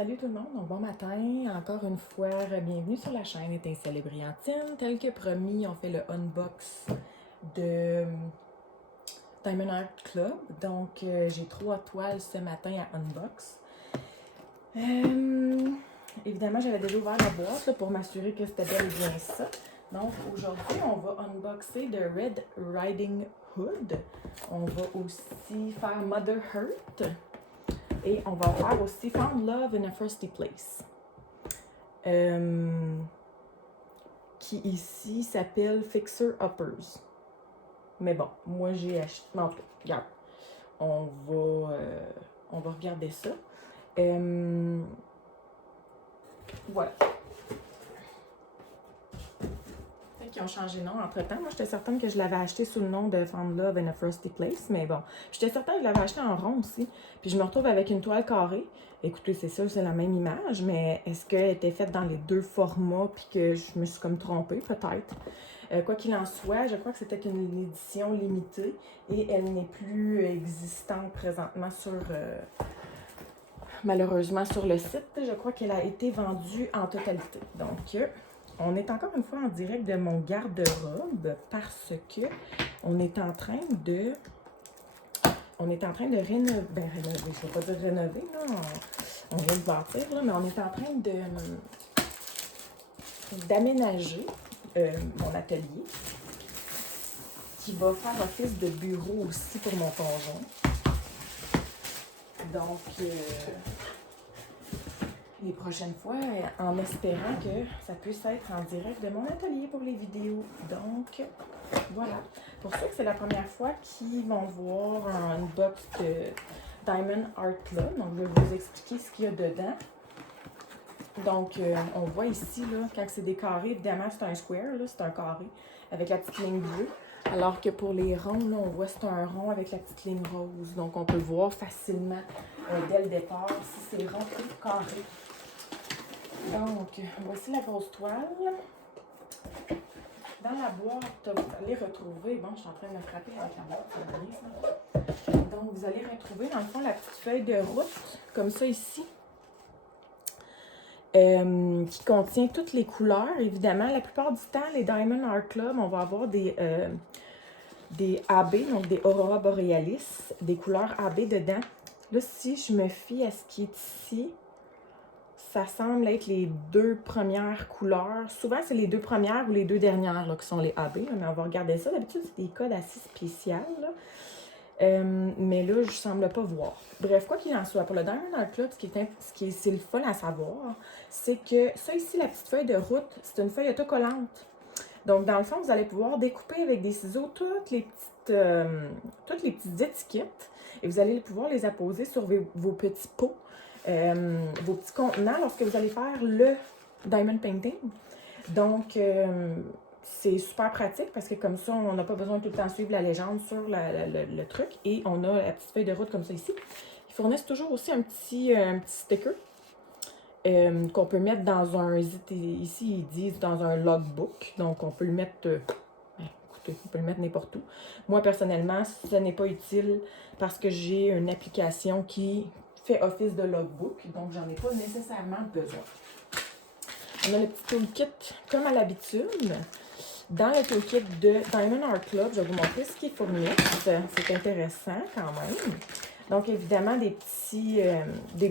Salut tout le monde, donc bon matin, encore une fois, bienvenue sur la chaîne Étincelle et Brillantine. Tel que promis, on fait le unbox de Diamond Art Club. Donc j'ai 3 toiles ce matin à unbox. Évidemment, j'avais déjà ouvert la boîte là, pour m'assurer que c'était bel et bien ça. Donc aujourd'hui, on va unboxer de Red Riding Hood. On va aussi faire Mother Earth. Et on va faire aussi Found Love in a Thirsty Place. Qui ici s'appelle Fixer Uppers. Mais bon, moi j'ai acheté. En tout cas, regarde. On va regarder ça. Voilà. Qui ont changé de nom entre-temps. Moi, j'étais certaine que je l'avais acheté sous le nom de Found Love in a Thirsty Place, mais bon. J'étais certaine que je l'avais acheté en rond aussi. Puis je me retrouve avec une toile carrée. Écoutez, c'est ça, c'est la même image, mais est-ce qu'elle était faite dans les deux formats puis que je me suis comme trompée? Peut-être. Quoi qu'il en soit, je crois que c'était une édition limitée et elle n'est plus existante présentement sur... malheureusement sur le site. Je crois qu'elle a été vendue en totalité. Donc... on est encore une fois en direct de mon garde-robe parce que on est en train de rénover, je ne vais pas dire rénover, là, on vient de bâtir, là, mais on est en train d'aménager mon atelier qui va faire office de bureau aussi pour mon conjoint. Donc, les prochaines fois, en espérant que ça puisse être en direct de mon atelier pour les vidéos. Donc, voilà. Pour ceux que c'est la première fois qui vont voir un box de Diamond Art Club, donc je vais vous expliquer ce qu'il y a dedans. Donc, on voit ici, là, quand c'est des carrés, évidemment, c'est un square, là, c'est un carré avec la petite ligne bleue. Alors que pour les ronds, là, on voit que c'est un rond avec la petite ligne rose. Donc, on peut voir facilement dès le départ si c'est rond ou carré. Donc, voici la grosse toile. Dans la boîte, vous allez retrouver... Bon, je suis en train de me frapper avec la boîte, ça va bien, ça. Donc, vous allez retrouver, dans le fond, la petite feuille de route, comme ça ici, qui contient toutes les couleurs. Évidemment, la plupart du temps, les Diamond Art Club, on va avoir des AB, donc des Aurora Borealis, des couleurs AB dedans. Là, si je me fie à ce qui est ici... ça semble être les deux premières couleurs. Souvent, c'est les deux premières ou les deux dernières là, qui sont les AB. Là, mais on va regarder ça. D'habitude, c'est des codes assez spéciaux. Mais là, je ne semble pas voir. Bref, quoi qu'il en soit, pour le Diamond Art Club, c'est le fun à savoir, c'est que ça ici, la petite feuille de route, c'est une feuille autocollante. Donc, dans le fond, vous allez pouvoir découper avec des ciseaux toutes les petites étiquettes et vous allez pouvoir les apposer sur vos petits pots. Vos petits contenants lorsque vous allez faire le diamond painting. Donc, c'est super pratique parce que comme ça, on n'a pas besoin de tout le temps suivre la légende sur le truc. Et on a la petite feuille de route comme ça ici. Ils fournissent toujours aussi un petit sticker qu'on peut mettre dans un... Ici, ils disent dans un logbook. Donc, on peut le mettre... écoutez, on peut le mettre n'importe où. Moi, personnellement, ce n'est pas utile parce que j'ai une application qui fait office de logbook, donc j'en ai pas nécessairement besoin. On a le petit toolkit comme à l'habitude. Dans le toolkit de Diamond Art Club, je vais vous montrer ce qu'ils fournissent. C'est intéressant quand même. Donc évidemment, des petits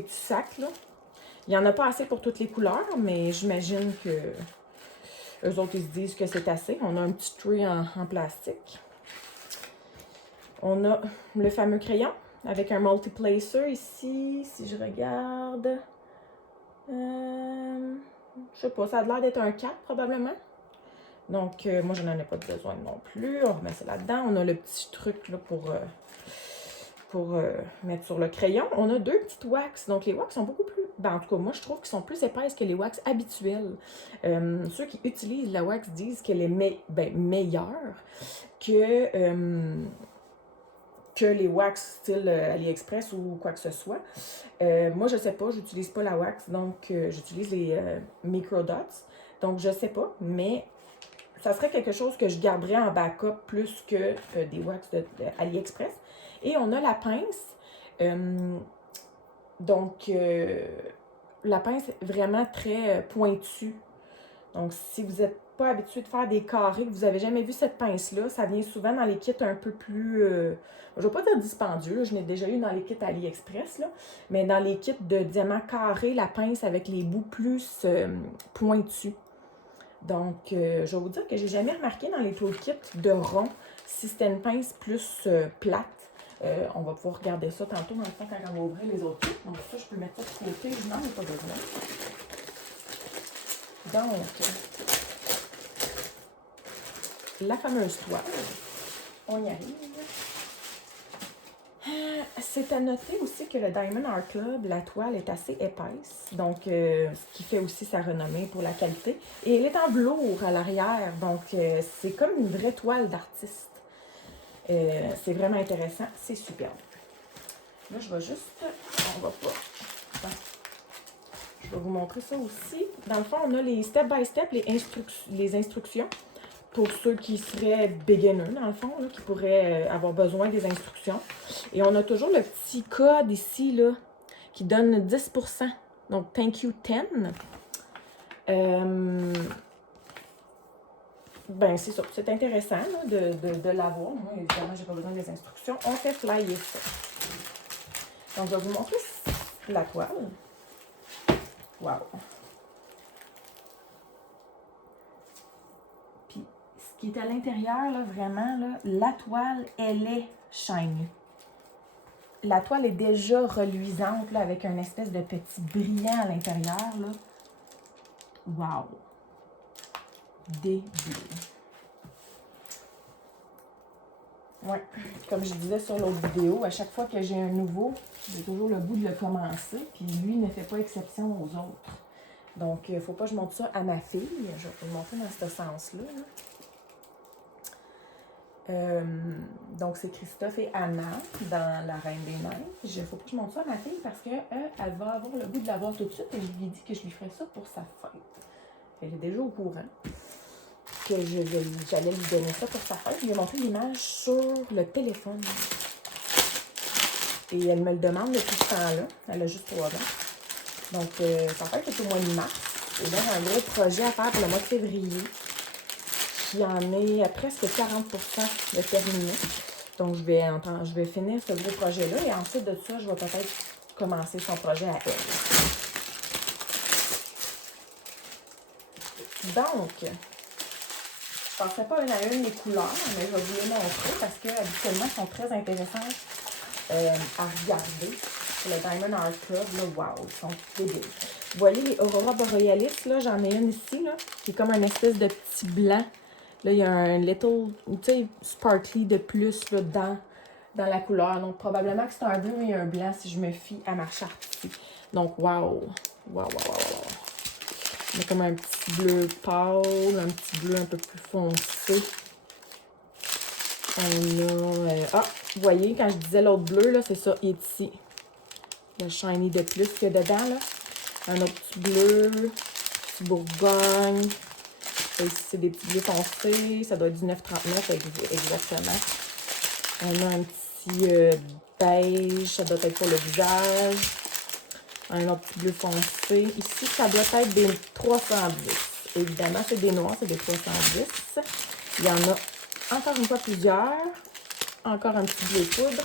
sacs, là. Il n'y en a pas assez pour toutes les couleurs, mais j'imagine que eux autres, ils se disent que c'est assez. On a un petit tray en plastique. On a le fameux crayon avec un multiplacer ici. Si je regarde, je sais pas, ça a l'air d'être un 4 probablement. Donc, moi, je n'en ai pas besoin non plus. On remet ça là-dedans. On a le petit truc là, pour mettre sur le crayon. On a deux petites wax. Donc, les wax sont beaucoup plus... Ben, en tout cas, moi, je trouve qu'ils sont plus épaisses que les wax habituelles. Ceux qui utilisent la wax disent qu'elle est meilleure que les wax style AliExpress ou quoi que ce soit. Moi, je sais pas, j'utilise pas la wax, donc j'utilise les microdots. Donc, je sais pas, mais ça serait quelque chose que je garderais en backup plus que des wax de AliExpress. Et on a la pince. Donc, la pince est vraiment très pointue. Donc, si vous n'êtes pas habitué de faire des carrés, que vous n'avez jamais vu cette pince-là, ça vient souvent dans les kits un peu plus, je ne vais pas dire dispendieux, là, je l'ai déjà eu dans les kits AliExpress, là, mais dans les kits de diamants carrés, la pince avec les bouts plus pointus. Donc, je vais vous dire que j'ai jamais remarqué dans les toolkits de rond si c'était une pince plus plate. On va pouvoir regarder ça tantôt dans le fond quand on va ouvrir les autres kits. Donc, ça, je peux mettre ça de côté, je n'en ai pas besoin. Donc, la fameuse toile, on y arrive. C'est à noter aussi que le Diamond Art Club, la toile est assez épaisse, donc ce qui fait aussi sa renommée pour la qualité. Et elle est en velours à l'arrière, donc c'est comme une vraie toile d'artiste. C'est vraiment intéressant, c'est superbe. Là, je vais juste... On va pas... Attends. Je vais vous montrer ça aussi. Dans le fond, on a les step-by-step, les instructions. Pour ceux qui seraient beginners, dans le fond, là, qui pourraient avoir besoin des instructions. Et on a toujours le petit code ici, là, qui donne 10%. Donc, thank you 10. Ben, c'est ça. C'est intéressant là, de l'avoir. Moi, évidemment, j'ai pas besoin des instructions. On fait flyer ça. Donc, je vais vous montrer la toile. Wow! Puis, ce qui est à l'intérieur, là, vraiment, là, la toile, elle est shiny. La toile est déjà reluisante, là, avec un espèce de petit brillant à l'intérieur, là. Wow! Débile. Ouais, comme je disais sur l'autre vidéo, à chaque fois que j'ai un nouveau, j'ai toujours le goût de le commencer, puis lui ne fait pas exception aux autres. Donc, il ne faut pas que je montre ça à ma fille. Je vais vous le montrer dans ce sens-là. Donc, c'est Christophe et Anna dans La Reine des Neiges. Il ne faut pas que je montre ça à ma fille parce qu'elle va avoir le goût de l'avoir tout de suite et je lui ai dit que je lui ferais ça pour sa fête. Elle est déjà au courant que j'allais lui donner ça pour sa fête. Je lui ai montré l'image sur le téléphone. Et elle me le demande depuis ce temps-là. Elle a juste 3 ans. Donc, sa fête est au mois de mars. Et là, j'ai un gros projet à faire pour le mois de février. Qui en est à presque 40% de terminé. Donc, je vais finir ce gros projet-là. Et ensuite de ça, je vais peut-être commencer son projet à elle. Donc, je ne passerai pas une à une les couleurs, mais je vais vous les montrer parce qu'habituellement, elles sont très intéressantes à regarder. Le Diamond Art Club, là, wow, ils sont débiles. Vous voyez les Aurora Borealis, là, j'en ai une ici, là, qui est comme un espèce de petit blanc. Là, il y a un little, tu sais, sparkly de plus, là, dans la couleur. Donc, probablement que c'est un bleu et un blanc si je me fie à ma charte ici. Donc, wow. Wow, wow, wow, wow. Il y a comme un petit bleu pâle, un petit bleu un peu plus foncé. On a... vous voyez, quand je disais l'autre bleu, là, c'est ça, il est ici. Le shiny de plus qu'il y a dedans, là. Un autre petit bleu, petit bourgogne. Ça, ici, c'est des petits bleus foncés. Ça doit être du 9,39 exactement. On a un petit beige, ça doit être pour le visage. Un autre petit bleu foncé. Ici, ça doit être des 310. Évidemment, c'est des noirs, c'est des 310. Il y en a encore une fois plusieurs. Encore un petit bleu poudre.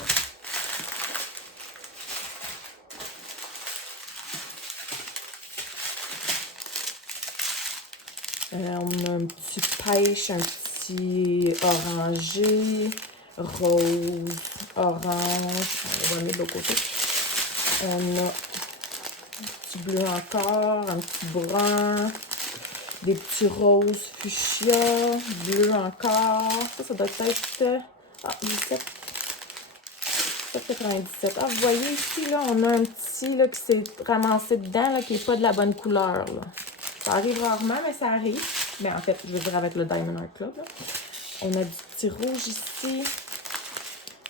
On a un petit pêche, un petit orangé, rose, orange. On va le mettre de l'autre côté. On a un petit bleu encore, un petit brun, des petits roses fuchsia, bleu encore. Ça doit être... 7,97. Ah, vous voyez ici, là, on a un petit là, qui s'est ramassé dedans, là, qui n'est pas de la bonne couleur. Là. Ça arrive rarement, mais ça arrive. Mais en fait, je veux dire avec le Diamond Art Club. Là. On a du petit rouge ici,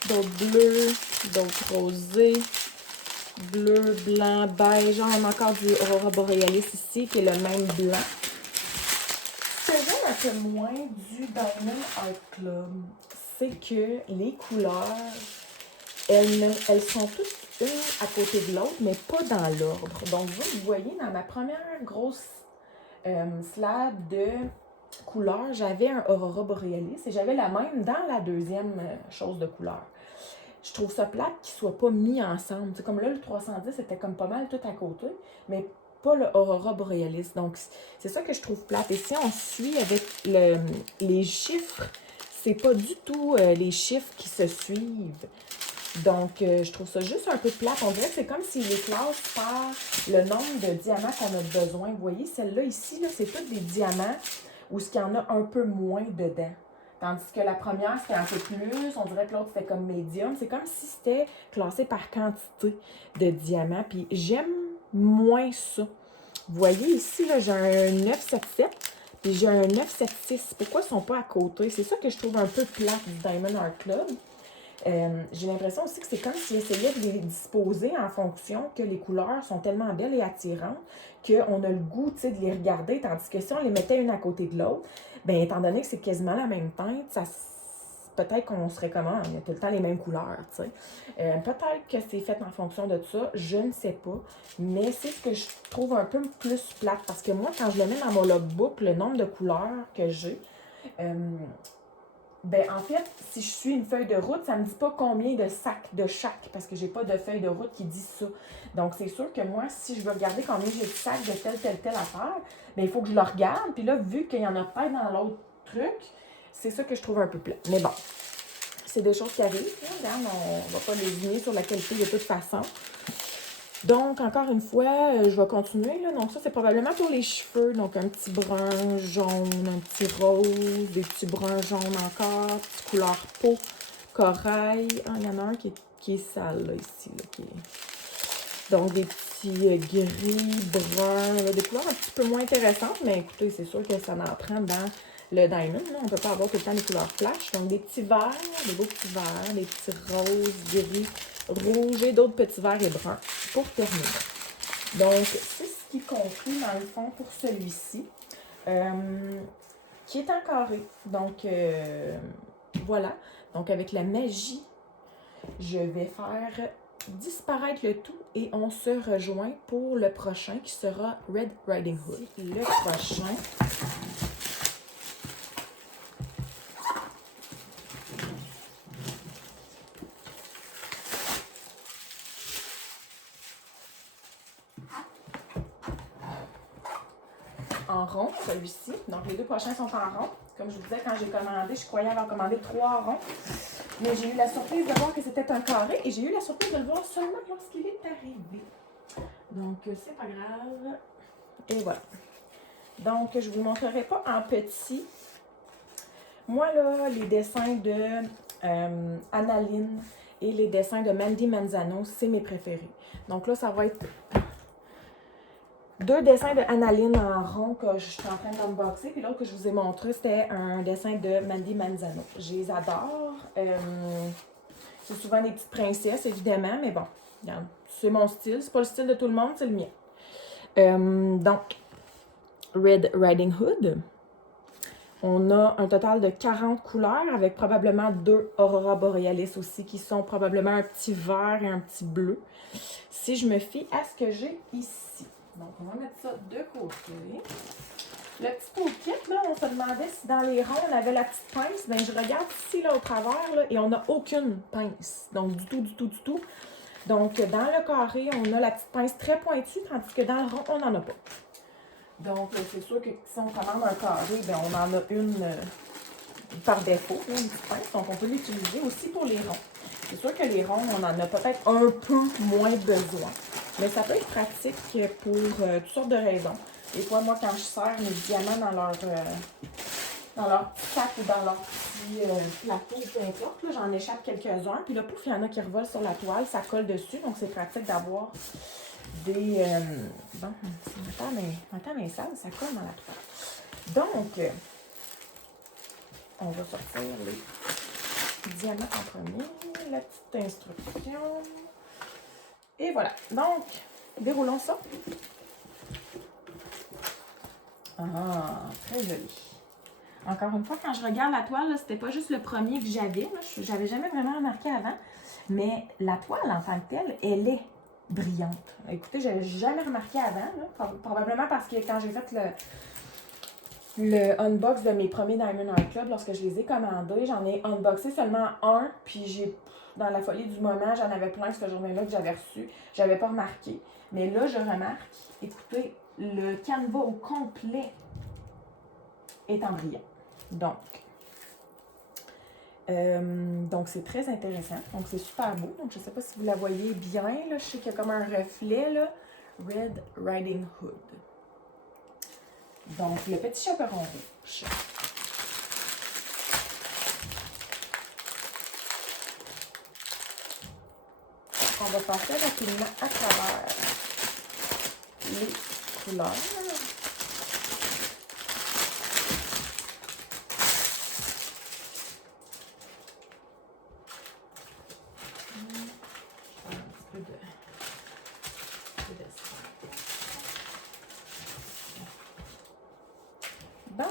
d'autres bleus, d'autres rosés, bleu, blanc, beige. On a encore du Aurora Borealis ici, qui est le même blanc. Ce que j'aime un peu moins du Diamond Art Club, c'est que les couleurs, elles sont toutes une à côté de l'autre, mais pas dans l'ordre. Donc, vous voyez, dans ma première grosse slab de couleur, j'avais un Aurora Borealis et j'avais la même dans la deuxième chose de couleur. Je trouve ça plate qu'ils ne soient pas mis ensemble. C'est comme là, le 310 c'était comme pas mal tout à côté, mais pas le Aurora Borealis. Donc, c'est ça que je trouve plate. Et si on suit avec les chiffres, c'est pas du tout les chiffres qui se suivent. Donc, je trouve ça juste un peu plate. On dirait que c'est comme s'il les classe par le nombre de diamants qu'on a besoin. Vous voyez, celle-là ici, là, c'est tous des diamants où il y en a un peu moins dedans. Tandis que la première, c'était un peu plus. On dirait que l'autre, c'était comme médium. C'est comme si c'était classé par quantité de diamants. Puis, j'aime moins ça. Vous voyez, ici, là, j'ai un 977 puis j'ai un 976. Pourquoi ils ne sont pas à côté? C'est ça que je trouve un peu plate du Diamond Art Club. J'ai l'impression aussi que c'est comme s'ils essayaient de les disposer en fonction que les couleurs sont tellement belles et attirantes qu'on a le goût de les regarder, tandis que si on les mettait une à côté de l'autre, bien, étant donné que c'est quasiment la même teinte, peut-être qu'on serait comment, il y a tout le temps les mêmes couleurs, tu sais. Peut-être que c'est fait en fonction de ça, je ne sais pas, mais c'est ce que je trouve un peu plus plate, parce que moi, quand je le mets dans mon logbook, le nombre de couleurs que j'ai, ben, en fait, si je suis une feuille de route, ça ne me dit pas combien de sacs de chaque, parce que j'ai pas de feuille de route qui dit ça. Donc, c'est sûr que moi, si je veux regarder combien j'ai de sacs de telle affaire, ben, il faut que je le regarde. Puis là, vu qu'il y en a pas dans l'autre truc, c'est ça que je trouve un peu plat. Mais bon, c'est des choses qui arrivent. Regarde, on va pas les unir sur la qualité de toute façon. Donc, encore une fois, je vais continuer. Là. Donc, ça, c'est probablement pour les cheveux. Donc, un petit brun jaune, un petit rose, des petits bruns jaunes encore, petite couleur peau, corail. Ah, il y en a un qui est sale, là, ici. Là, Donc, des petits gris, bruns, là, des couleurs un petit peu moins intéressantes. Mais écoutez, c'est sûr que ça en prend dans le diamond. Là. On ne peut pas avoir tout le temps des couleurs flash. Donc, des petits verts, des beaux petits verts, des petits roses, gris, rouge et d'autres petits verts et bruns pour terminer. Donc, c'est ce qui conclut dans le fond pour celui-ci, qui est en carré. Donc, voilà. Donc, avec la magie, je vais faire disparaître le tout et on se rejoint pour le prochain qui sera Red Riding Hood. Le prochain... en rond, celui-ci. Donc, les deux prochains sont en rond. Comme je vous disais, quand j'ai commandé, je croyais avoir commandé 3 ronds. Mais j'ai eu la surprise de voir que c'était un carré et j'ai eu la surprise de le voir seulement lorsqu'il est arrivé. Donc, c'est pas grave. Et voilà. Donc, je ne vous montrerai pas en petit. Moi, là, les dessins de Annaline et les dessins de Mandy Manzano, c'est mes préférés. Donc là, ça va être 2 dessins de Annaline en rond que je suis en train d'unboxer. Puis l'autre que je vous ai montré, c'était un dessin de Mandy Manzano. Je les adore. C'est souvent des petites princesses, évidemment, mais bon, regarde, c'est mon style. C'est pas le style de tout le monde, c'est le mien. Donc, Red Riding Hood. On a un total de 40 couleurs avec probablement 2 Aurora Borealis aussi qui sont probablement un petit vert et un petit bleu. Si je me fie à ce que j'ai ici. Donc, on va mettre ça de côté. Le petit toolkit, là, on se demandait si dans les ronds, on avait la petite pince. Bien, je regarde ici, là, au travers, là, et on n'a aucune pince. Donc, du tout. Donc, dans le carré, on a la petite pince très pointue, tandis que dans le rond, on n'en a pas. Donc, c'est sûr que si on commande un carré, bien, on en a une par défaut, là, une petite pince. Donc, on peut l'utiliser aussi pour les ronds. C'est sûr que les ronds, on en a peut-être un peu moins besoin. Mais ça peut être pratique pour toutes sortes de raisons. Des fois, moi, quand je sers mes diamants dans leur petit sac ou dans leur petit plateau, peu importe, j'en échappe quelques-uns. Puis là, pouf, il y en a qui revolent sur la toile, ça colle dessus. Donc, c'est pratique d'avoir des... bon, attends, mais ça colle dans la toile. Donc, on va sortir les diamants en premier, la petite instruction. Et voilà. Donc, déroulons ça. Ah, très joli. Encore une fois, quand je regarde la toile, c'était pas juste le premier que j'avais. J'avais jamais vraiment remarqué avant. Mais la toile en tant que telle, elle est brillante. Écoutez, je n'ai jamais remarqué avant, là, probablement parce que quand j'ai fait le unbox de mes premiers Diamond Art Club, lorsque je les ai commandés, j'en ai unboxé seulement un, puis dans la folie du moment, j'en avais plein cette journée-là que j'avais reçu. J'avais pas remarqué. Mais là, je remarque, écoutez, le canevas au complet est en brillant. Donc c'est très intéressant. Donc, c'est super beau. Donc, je ne sais pas si vous la voyez bien. Là. Je sais qu'il y a comme un reflet, là. Red Riding Hood. Donc, le petit chaperon rouge. On va passer rapidement à travers les couleurs. Bon.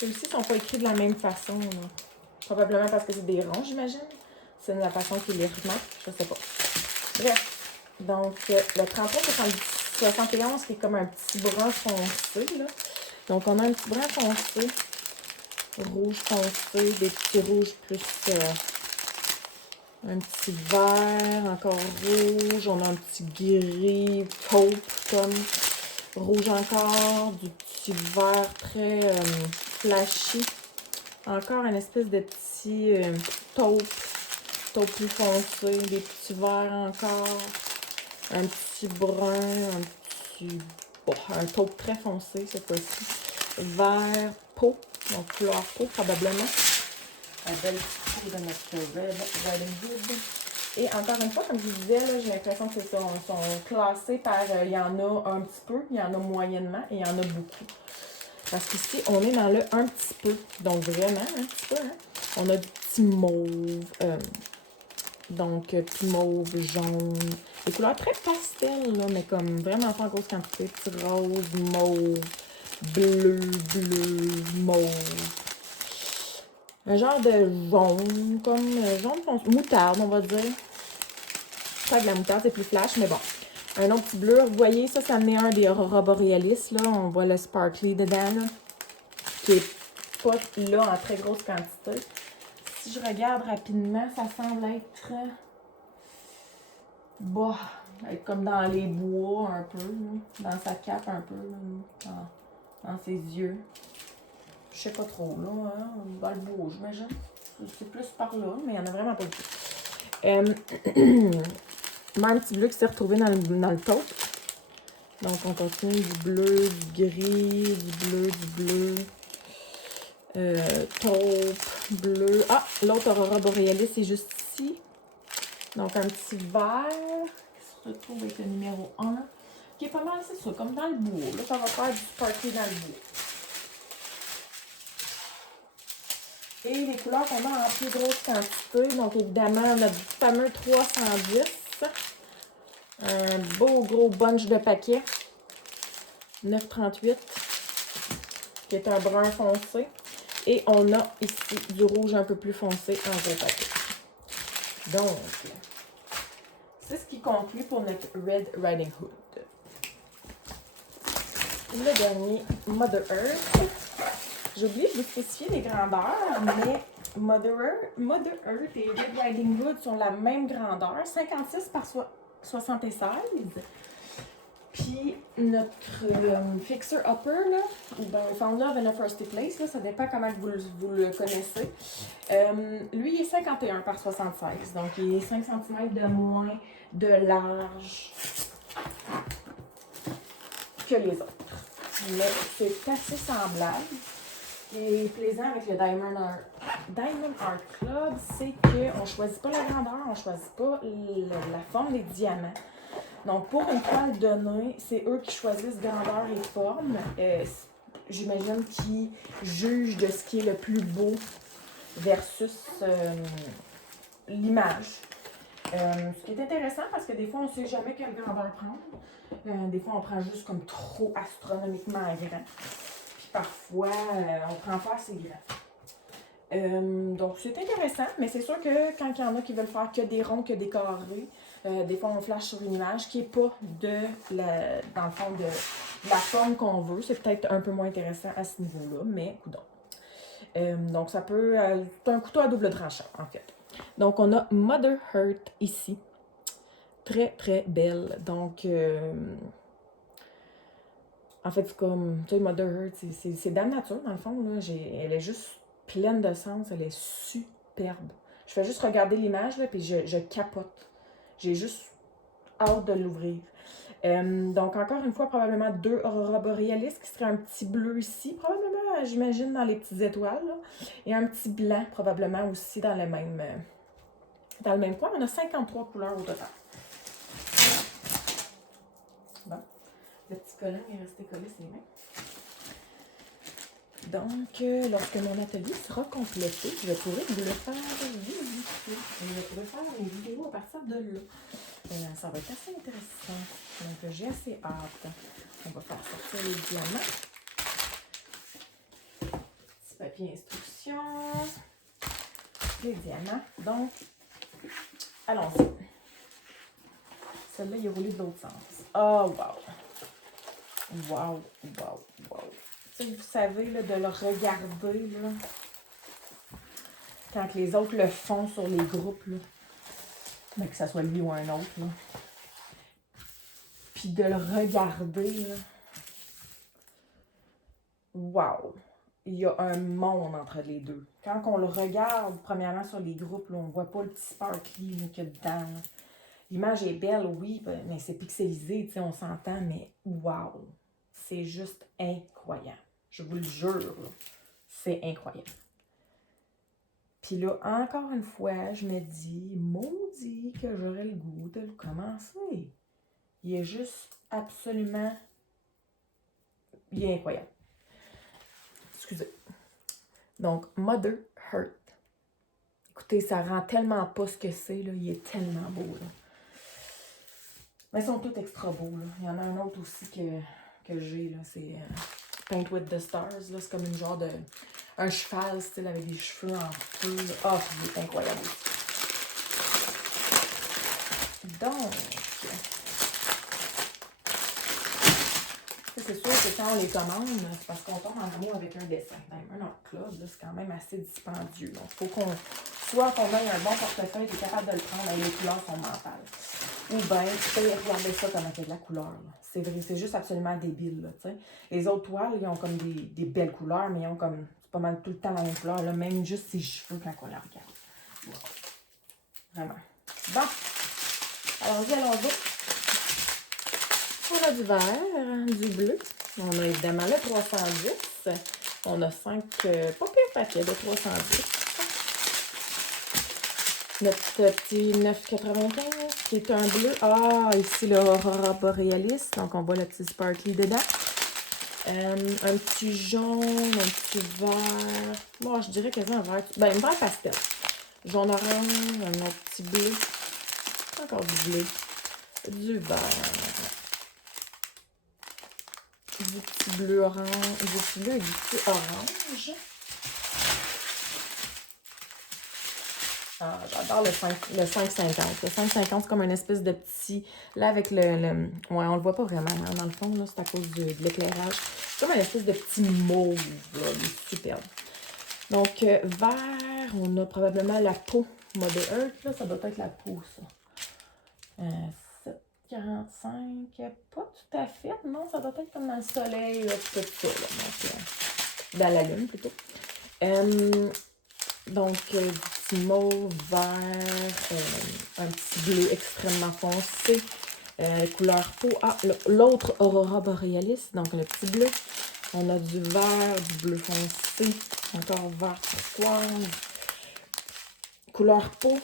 Ceux-ci ne sont pas écrits de la même façon. Là. Probablement parce que c'est des ronds, j'imagine. C'est la façon qu'ils les remettent. Je ne sais pas. Bref. Donc, le 33-71 qui est comme un petit brun foncé. Là. Donc, on a un petit brun foncé. Rouge foncé. Des petits rouges plus... un petit vert, encore rouge. On a un petit gris, taupe comme... Rouge encore, du petit vert très flashy. Encore une espèce de petit taupe plus foncé. Des petits verts encore. Un petit brun, un taupe très foncé cette fois-ci. Vert peau, donc couleur peau probablement. La belle petite peau de notre Red Riding Hood. Et encore une fois, comme je vous disais, j'ai l'impression que sont classés par, il y en a un petit peu, il y en a moyennement et il y en a beaucoup. Parce qu'ici, on est dans le un petit peu. Donc vraiment, un petit peu. Hein? On a du petit mauve. Donc, petit mauve, jaune. Des couleurs très pastel, là, mais comme vraiment pas en grosse quantité. Petit rose, mauve, bleu, mauve. Un genre de jaune, comme jaune foncé, moutarde, on va dire. Pas de la moutarde, c'est plus flash, mais bon. Un autre petit bleu, vous voyez, ça amenait un des Aurora Borealis, là. On voit le sparkly dedans, là, qui est pas là en très grosse quantité. Si je regarde rapidement, ça semble être... Bah, être comme dans les bois un peu, là, dans sa cape un peu, là, dans ses yeux. Je sais pas trop, là, hein, dans le bois, j'imagine. C'est plus par là, mais il y en a vraiment pas beaucoup. Même petit bleu qui s'est retrouvé dans le taupe. Donc, on continue du bleu, du gris, du bleu. Taupe, bleu. Ah, l'autre Aurora Borealis, c'est juste ici. Donc, un petit vert qui se retrouve avec le numéro 1. Qui est pas mal, c'est ça, comme dans le bois. Là, ça va faire du sparkly dans le bois. Et les couleurs qu'on a en plus grosse quantité. Donc, évidemment, notre fameux 310. Un beau gros bunch de paquets. 9,38. Qui est un brun foncé. Et on a ici du rouge un peu plus foncé en gros paquet. Donc, c'est ce qui conclut pour notre Red Riding Hood. Le dernier, Mother Earth. J'ai oublié de vous spécifier les grandeurs, mais Mother Earth et Red Riding Hood sont la même grandeur, 56 par 76. Puis notre Fixer Upper, là, ben, Found Love in a First Place, là, ça dépend comment vous le connaissez. Lui, il est 51 par 76, donc il est 5 cm de moins de large que les autres. Mais c'est assez semblable. Ce qui est plaisant avec le Diamond Art Club, c'est qu'on ne choisit pas la grandeur, on ne choisit pas la forme des diamants. Donc, pour une toile donnée, c'est eux qui choisissent grandeur et forme. J'imagine qu'ils jugent de ce qui est le plus beau versus l'image. Ce qui est intéressant parce que des fois, on ne sait jamais quelle grandeur prendre. Des fois, on prend juste comme trop astronomiquement grand. Puis parfois, on prend pas assez grand. Donc, c'est intéressant, mais c'est sûr que quand il y en a qui veulent faire que des ronds, que des carrés, des fois, on flash sur une image qui n'est pas dans le fond, de la forme qu'on veut. C'est peut-être un peu moins intéressant à ce niveau-là, mais coudonc. Donc, ça peut... c'est un couteau à double tranchant, en fait. Donc, on a Mother Earth ici. Très, très belle. Donc, en fait, c'est comme... Tu sais, Mother Earth, c'est Dame Nature, dans le fond. Là. Elle est juste pleine de sens. Elle est superbe. Je fais juste regarder l'image, là, puis je capote. J'ai juste hâte de l'ouvrir. Donc, encore une fois, probablement 2 Aurora Borealis, qui serait un petit bleu ici, probablement, j'imagine, dans les petites étoiles, là. Et un petit blanc, probablement, aussi dans le même coin. On a 53 couleurs au total. Bon, le petit collant est resté collé ses mains. Donc, lorsque mon atelier sera complété, je pourrai vous le faire visiter. Je pourrai faire une vidéo à partir de là. Ça va être assez intéressant. Donc, j'ai assez hâte. On va faire sortir les diamants. Petit papier instruction. Les diamants. Donc, allons-y. Celle-là, il est roulé de l'autre sens. Oh, wow! Wow, wow, wow. Tu sais, vous savez, là, de le regarder, là, quand les autres le font sur les groupes, là, mais que ça soit lui ou un autre, là. Puis de le regarder, là. Wow! Il y a un monde entre les deux. Quand on le regarde, premièrement, sur les groupes, là, on ne voit pas le petit sparkly qu'il y a dedans. Là. L'image est belle, oui, mais c'est pixelisé, tu sais, on s'entend, mais wow! C'est juste incroyable. Je vous le jure, c'est incroyable. Puis là, encore une fois, je me dis, maudit que j'aurais le goût de le commencer. Il est juste absolument... Il est incroyable. Excusez. Donc, Mother Earth. Écoutez, ça rend tellement pas ce que c'est, là. Il est tellement beau, là. Mais ils sont tous extra beaux, là. Il y en a un autre aussi que j'ai, là. C'est Paint with the Stars, là. C'est comme une genre de... Un cheval, style, avec des cheveux en feu, là. Ah, il est incroyable aussi. Donc... C'est sûr que quand on les commande, c'est parce qu'on tombe en amour avec un dessin. Même un art club, c'est quand même assez dispendieux. Donc, il faut qu'on ait un bon portefeuille qui est capable de le prendre et les couleurs sont mentales. Ou bien, tu peux regarder ça comme avec de la couleur. C'est vrai, c'est juste absolument débile. Là, les autres toiles, ils ont comme des belles couleurs, mais ils ont comme pas mal tout le temps la même couleur. Là, même juste ses cheveux quand on la regarde. Wow. Vraiment. Bon. Allons-y, allons-y. On a du vert, du bleu. On a évidemment le 310. On a 5 pas pire paquets de 310. Notre petit 9,95 qui est un bleu. Ah, ici le Aurora Borealis. Donc, on voit le petit sparkly dedans. Un petit jaune, un petit vert. Bon, je dirais quasiment un vert. Ben, un vert pastel. Jaune orange, un autre petit bleu. Encore du bleu. Du vert. Du petit bleu orange, du petit bleu et du petit orange. Ah, j'adore le 5,50. Le 5,50, c'est comme une espèce de petit... Là, avec le... Ouais, on le voit pas vraiment, hein, dans le fond, là, c'est à cause de l'éclairage. C'est comme une espèce de petit mauve, là, il est superbe. Donc, vert, on a probablement la peau Mother Earth, là, ça doit être la peau, ça. 7,45, pas tout à fait, non, ça doit être comme dans le soleil, là, tout ça, là, donc, dans la lune, plutôt. Donc, du petit mauve, vert, un petit bleu extrêmement foncé, couleur peau. Ah, l'autre Aurora Borealis, donc le petit bleu. On a du vert, du bleu foncé, encore vert turquoise, couleur peau,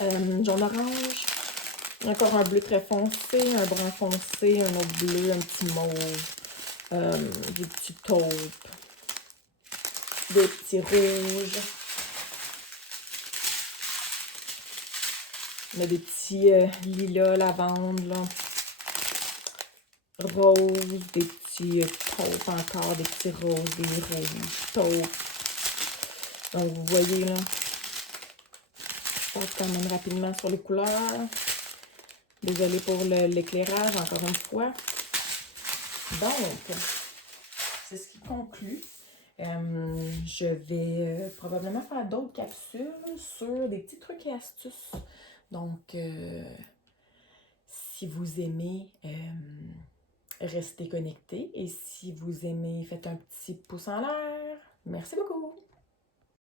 jaune orange, encore un bleu très foncé, un brun foncé, un autre bleu, un petit mauve, des petits taupes, des petits rouges. On a des petits lilas, lavande, là. Rose, des petits taupes encore, des petits roses, des rouges, taupes. Donc, vous voyez, là, je passe quand même rapidement sur les couleurs. Désolée pour l'éclairage, encore une fois. Donc, c'est ce qui conclut. Je vais probablement faire d'autres capsules sur des petits trucs et astuces. Donc, si vous aimez, restez connectés. Et si vous aimez, faites un petit pouce en l'air. Merci beaucoup!